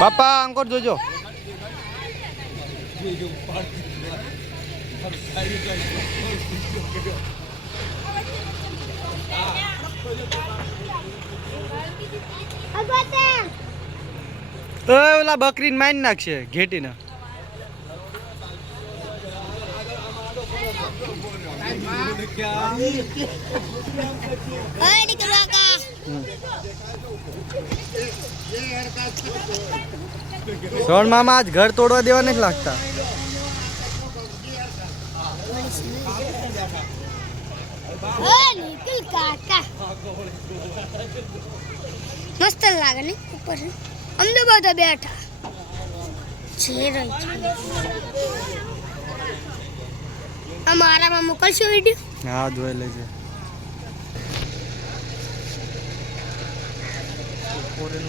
બાપા અંકોર જોજો. ઓલા બકરીને મારી નાખશે ઘેટીને. સોન મામા આજ ઘર તોડવા દેવા નથી લાગતા. મસ્ત લાગે ને ઉપર અમને બધા બેઠા છે. અમારામાં મોકલશો વિડીયો? હા જોઈ લેજે. ફોરેન